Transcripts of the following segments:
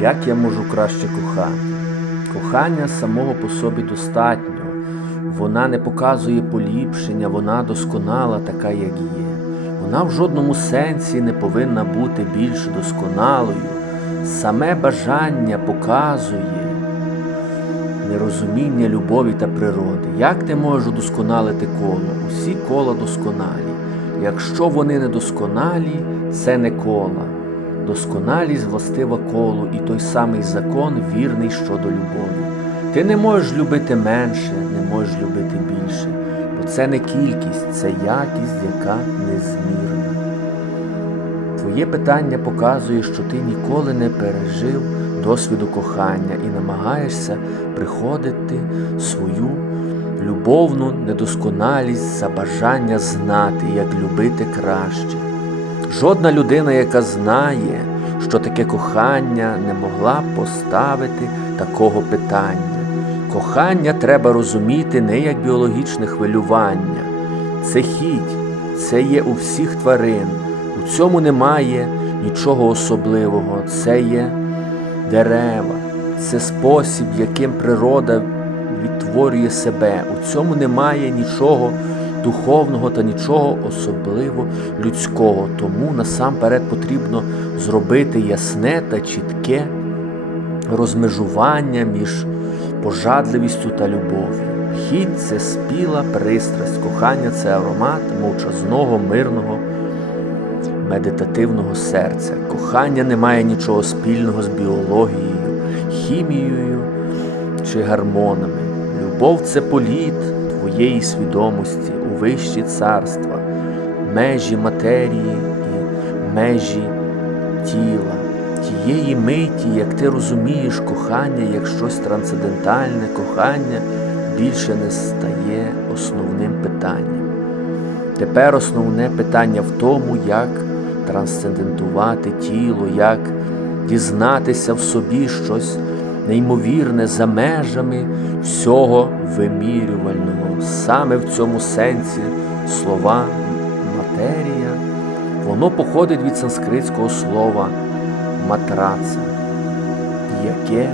Як я можу краще кохати? Кохання самого по собі достатньо. Вона не показує поліпшення, вона досконала така, як є. Вона в жодному сенсі не повинна бути більш досконалою. Саме бажання показує нерозуміння любові та природи. Як ти можеш удосконалити коло? Усі кола досконалі. Якщо вони не досконалі, це не кола. Досконалість властива колу, і той самий закон вірний щодо любові. Ти не можеш любити менше, не можеш любити більше, бо це не кількість, це якість, яка незмірна. Твоє питання показує, що ти ніколи не пережив досвіду кохання і намагаєшся приходити свою любовну недосконалість за бажання знати, як любити краще. Жодна людина, яка знає, що таке кохання, не могла поставити такого питання. Кохання треба розуміти не як біологічне хвилювання. Це хіть, це є у всіх тварин. У цьому немає нічого особливого. Це є дерева, це спосіб, яким природа відтворює себе. У цьому немає нічого духовного та нічого особливо людського. Тому насамперед потрібно зробити ясне та чітке розмежування між пожадливістю та любов'ю. Хід це спіла пристрасть, кохання це аромат мовчазного, мирного, медитативного серця. Кохання не має нічого спільного з біологією, хімією чи гармонами. Любов це політ твоєї свідомості вищі царства, межі матерії і межі тіла. Тієї миті, як ти розумієш кохання як щось трансцендентальне, кохання більше не стає основним питанням. Тепер основне питання в тому, як трансцендентувати тіло, як дізнатися в собі щось неймовірне за межами всього вимірювального. Саме в цьому сенсі слова матерія, воно походить від санскритського слова матраця, яке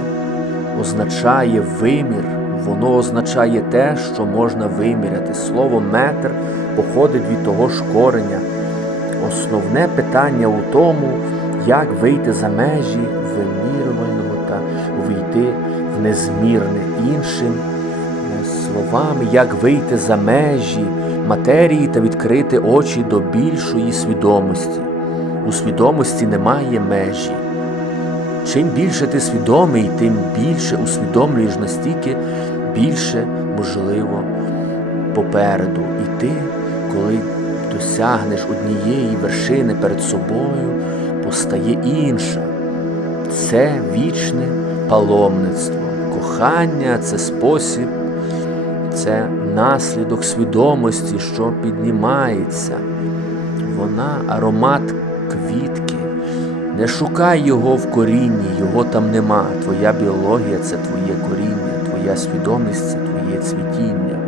означає вимір, воно означає те, що можна виміряти. Слово метр походить від того ж кореня. Основне питання у тому, як вийти за межі вимірювального та увійти в незмірне. Іншим словами, як вийти за межі матерії та відкрити очі до більшої свідомості. У свідомості немає межі. Чим більше ти свідомий, тим більше усвідомлюєш настільки більше можливо попереду. І ти, коли досягнеш однієї вершини перед собою, постає інша. Це вічне паломництво. Кохання це спосіб, це наслідок свідомості, що піднімається. Вона аромат квітки. Не шукай його в корінні, його там нема. Твоя біологія це твоє коріння, твоя свідомість це твоє цвітіння.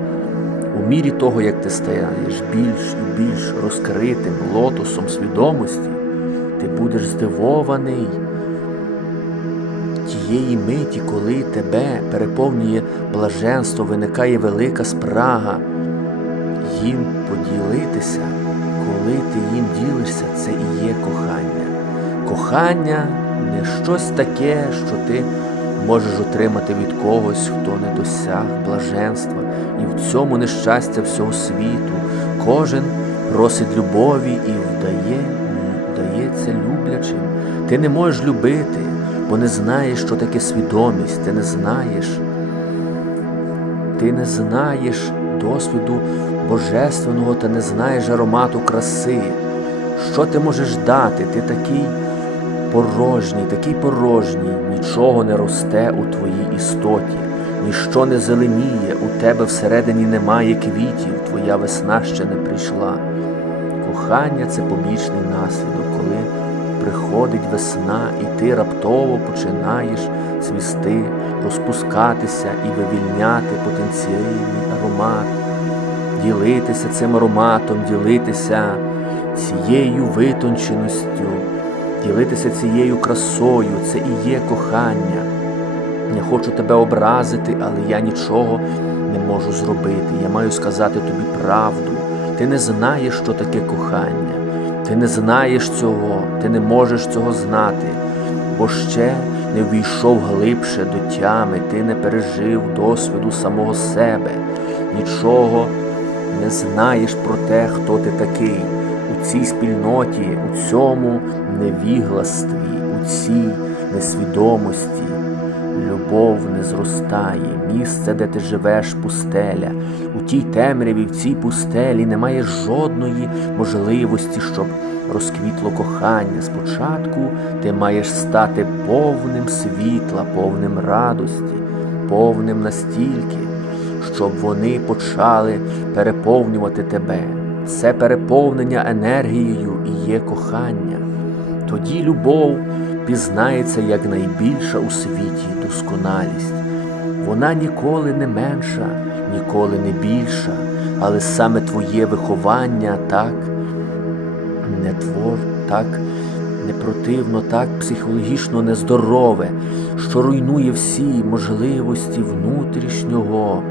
У мірі того, як ти стаєш більш і більш розкритим лотосом свідомості, ти будеш здивований тієї миті, коли тебе переповнює блаженство, виникає велика спрага їм поділитися, коли ти їм ділишся, це і є кохання. Кохання не щось таке, що ти можеш отримати від когось, хто не досяг блаженства, і в цьому нещастя всього світу. Кожен просить любові і вдає, вдається люблячим. Ти не можеш любити, бо не знаєш, що таке свідомість, ти не знаєш. Ти не знаєш досвіду божественного та не знаєш аромату краси. Що ти можеш дати? Ти такий порожній, такий порожній, нічого не росте у твоїй істоті, ніщо не зеленіє, у тебе всередині немає квітів, твоя весна ще не прийшла. Кохання це побічний наслідок, коли приходить весна, і ти раптово починаєш цвісти, розпускатися і вивільняти потенційний аромат, ділитися цим ароматом, ділитися цією витонченістю ділитися цією красою, це і є кохання. Я хочу тебе образити, але я нічого не можу зробити. Я маю сказати тобі правду. Ти не знаєш, що таке кохання. Ти не знаєш цього, ти не можеш цього знати, бо ще не ввійшов глибше до тями, ти не пережив досвіду самого себе, нічого не знаєш про те, хто ти такий. У цій спільноті, у цьому невігластві, у цій несвідомості. Любов не зростає, місце, де ти живеш, пустеля. У тій темряві, в цій пустелі немає жодної можливості, щоб розквітло кохання. Спочатку ти маєш стати повним світла, повним радості, повним настільки, щоб вони почали переповнювати тебе. Це переповнення енергією і є кохання. Тоді любов пізнається як найбільша у світі досконалість. Вона ніколи не менша, ніколи не більша, але саме твоє виховання так не твор, так непротивно, так психологічно нездорове, що руйнує всі можливості внутрішнього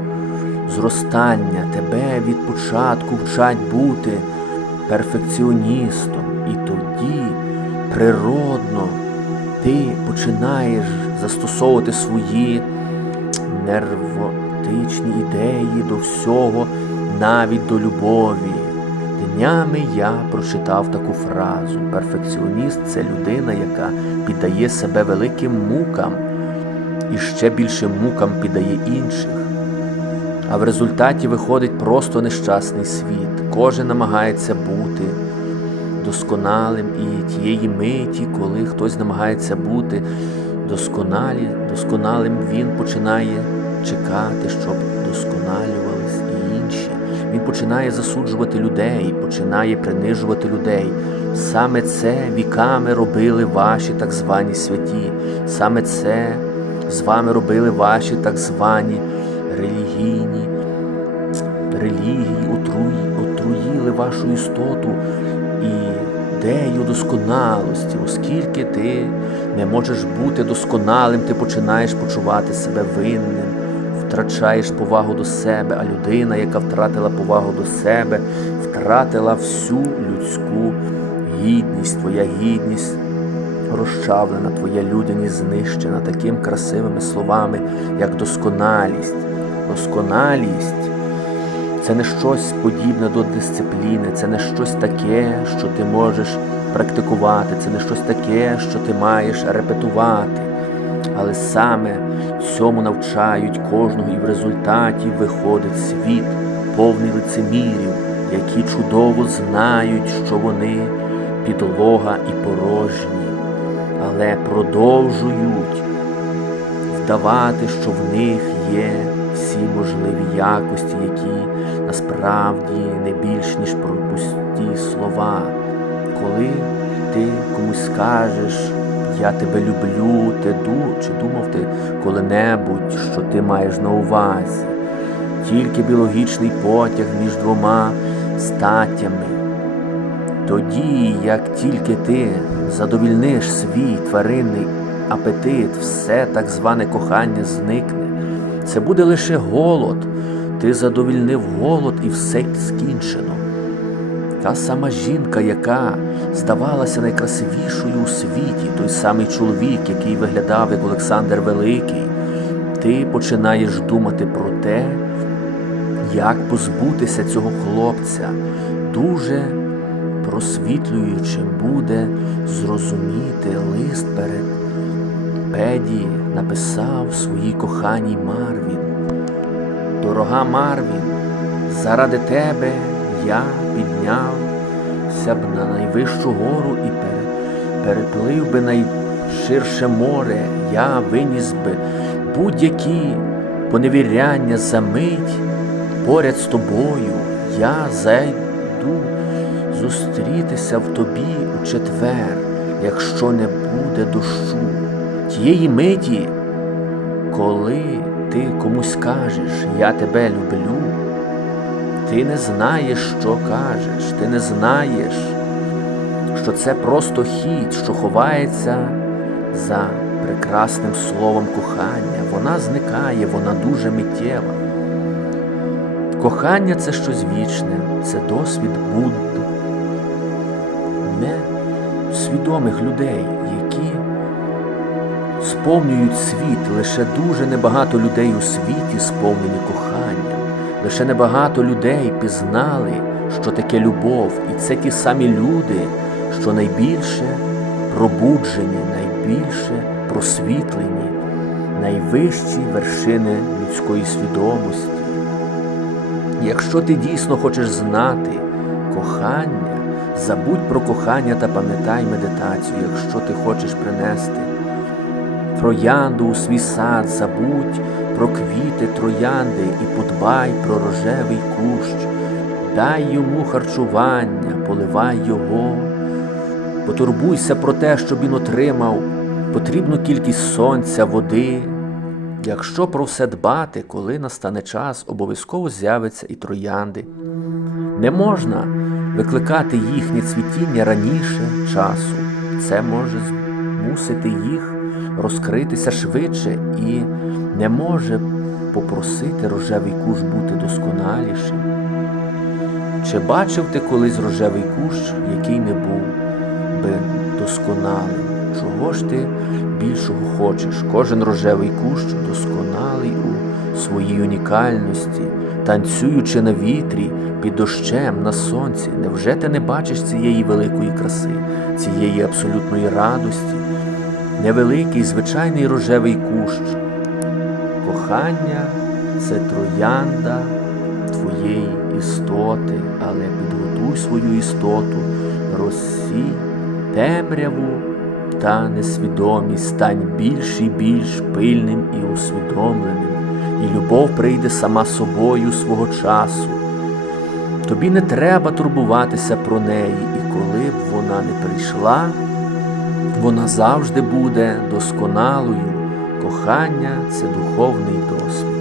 зростання. Тебе від початку вчать бути перфекціоністом, і тоді природно ти починаєш застосовувати свої нервотичні ідеї до всього, навіть до любові. Днями я прочитав таку фразу: перфекціоніст це людина, яка піддає себе великим мукам і ще більшим мукам піддає інших. А в результаті виходить просто нещасний світ. Кожен намагається бути досконалим і тієї миті, коли хтось намагається бути досконалі, досконалим, він починає чекати, щоб досконалювались і інші. Він починає засуджувати людей, починає принижувати людей. Саме це віками робили ваші так звані святі. Саме це з вами робили ваші так звані релігійні релігії, отруї, отруїли вашу істоту ідею досконалості, оскільки ти не можеш бути досконалим, ти починаєш почувати себе винним, втрачаєш повагу до себе, а людина, яка втратила повагу до себе, втратила всю людську гідність, твоя гідність. Розчавлена твоя людяність знищена таким красивими словами, як досконалість. Досконалість це не щось подібне до дисципліни, це не щось таке, що ти можеш практикувати, це не щось таке, що ти маєш репетувати. Але саме цьому навчають кожного, і в результаті виходить світ, повний лицемірів, які чудово знають, що вони підлога і порожні, але продовжують вдавати, що в них є всі можливі якості, які насправді не більш ніж про пусті слова. Коли ти комусь скажеш, я тебе люблю, ти ду, чи думав ти коли-небудь, що ти маєш на увазі, тільки біологічний потяг між двома статтями. Тоді, як тільки ти задовільниш свій тваринний апетит, все так зване кохання зникне. Це буде лише голод. Ти задовільнив голод і все скінчено. Та сама жінка, яка здавалася найкрасивішою у світі, той самий чоловік, який виглядав як Олександр Великий, ти починаєш думати про те, як позбутися цього хлопця, дуже просвітлюючим буде зрозуміти лист перед Педі написав своїй коханій Марвін. Дорога Марвін, заради тебе я піднявся б на найвищу гору і переплив би найширше море, я виніс би будь-які поневіряння за мить поряд з тобою, я зайду зустрітися в тобі у четвер, якщо не буде дощу. Тієї миті, коли ти комусь скажеш, я тебе люблю, ти не знаєш, що кажеш, ти не знаєш, що це просто хід, що ховається за прекрасним словом кохання. Вона зникає, вона дуже миттєва. Кохання це щось вічне, це досвід Будди, несвідомих людей, які сповнюють світ. Лише дуже небагато людей у світі сповнені коханням. Лише небагато людей пізнали, що таке любов, і це ті самі люди, що найбільше пробуджені, найбільше просвітлені, найвищі вершини людської свідомості. Якщо ти дійсно хочеш знати кохання, забудь про кохання та пам'ятай медитацію, якщо ти хочеш принести троянду у свій сад, забудь про квіти троянди і подбай про рожевий кущ, дай йому харчування, поливай його, потурбуйся про те, щоб він отримав потрібну кількість сонця, води. Якщо про все дбати, коли настане час, обов'язково з'явиться і троянди. Не можна викликати їхнє цвітіння раніше часу. Це може змусити їх розкритися швидше і не може попросити рожевий кущ бути досконалішим. Чи бачив ти колись рожевий кущ, який не був би досконалим? Чого ж ти більшого хочеш? Кожен рожевий кущ досконалий у своїй унікальності, танцюючи на вітрі, під дощем, на сонці. Невже ти не бачиш цієї великої краси, цієї абсолютної радості? Невеликий звичайний рожевий кущ. Кохання це троянда твоєї істоти, але підготуй свою істоту, розсій темряву та несвідомість, стань більш і більш пильним і усвідомленим, і любов прийде сама собою свого часу. Тобі не треба турбуватися про неї, і коли б вона не прийшла, вона завжди буде досконалою. Кохання це духовний досвід.